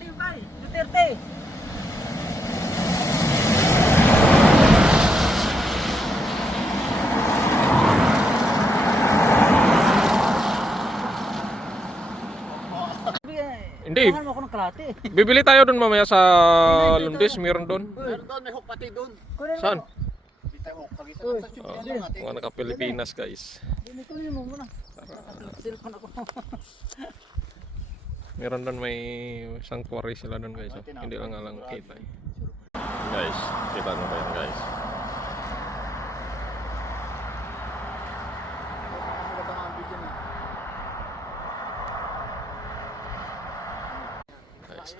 Duterte yung kay. Duterte. Hindi. Kailangan mo ako ng kalate. Bibili tayo doon mamaya sa Lundis, meron doon. Meron doon, may hook pati doon. Kunin mo. Saan? Hindi tayo hook. Kagisan lang sa tube yan lang natin. Mga naka-Pilipinas guys. Kunin mo muna. Cellphone ako. Meron doon may sanctuary sila doon guys. Oh. Hindi lang alang kita eh. Guys, kita nyo ba yan guys? Maganda nga ang video niya. Guys.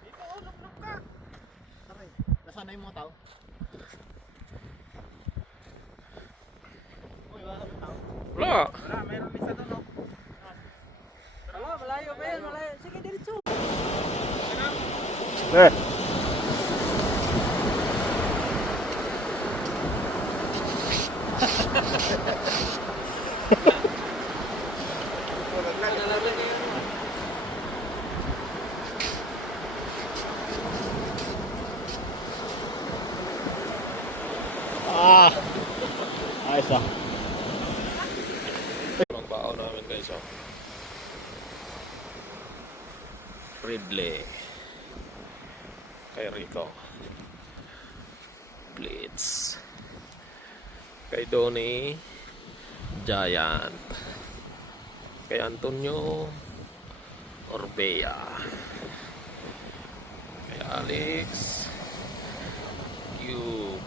Dito, lukluk ka. Aray, nasaan na yung mga tao? Uy, wala kang tao. Wala. Wala, mayroon isa doon, no? Wala, malayo ba yan? Malayo. Sige, diretso. Eh. Ah! Ayos ah. Ang bao namin guys oh. Ridley. Kay Rico. Blitz. Kay Donnie. Giant. Kay Antonio Orbea. Kay Alex Q.